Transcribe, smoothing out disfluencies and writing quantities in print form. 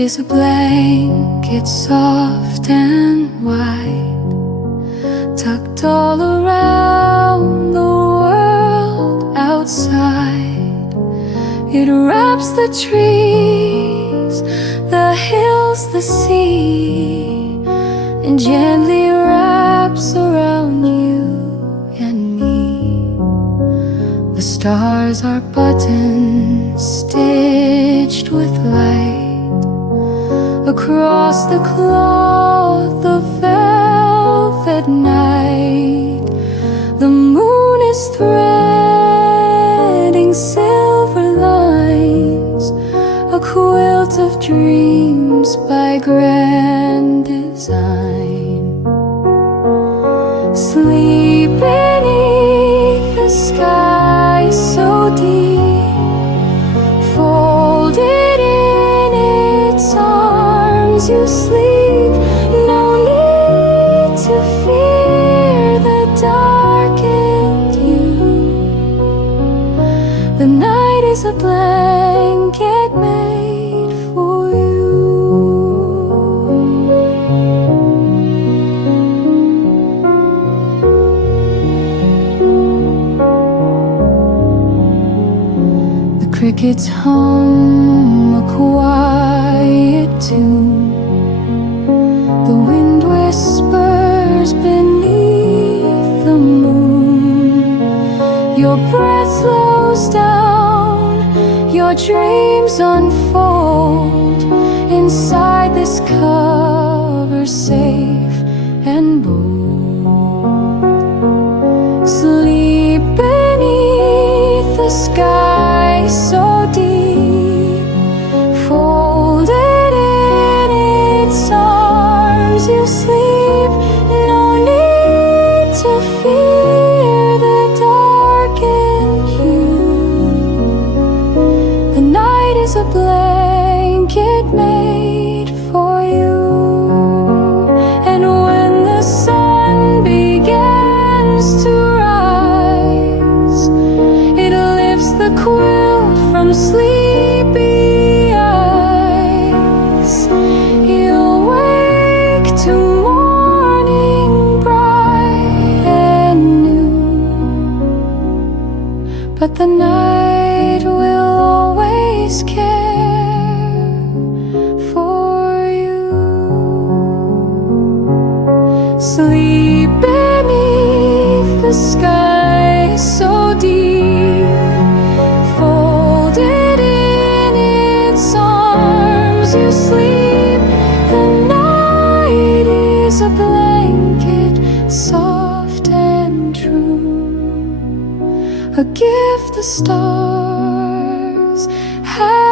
is a blanket soft and white, tucked all around the world outside. It wraps the trees, the hills, the sea, and gently wraps around you and me. The stars are buttons stitched with light across the cloth of velvet night. The moon is threading silver lines, a quilt of dreams by grand design. Sleep beneath the sky so deep, folded in its arms you sleep. No need to fear the darkened you. The night is a blanket made for you. The crickets hum a quiet tune. The wind whispers beneath the moon. Your breath slows down, your dreams unfold inside this cover, safe and bold. Sleep beneath the sky so deep, folded in its arms you sleep. No need to fear the darkened hue. The night is a blanket made for you. And when the sun begins to rise, it lifts the quilt from sleepy eyes. You'll wake to morning bright and new, but the night will always care for you. Sleep beneath the sky so deep, folded in its arms you sleep. The night is a blanket soft and true, a gift the stars have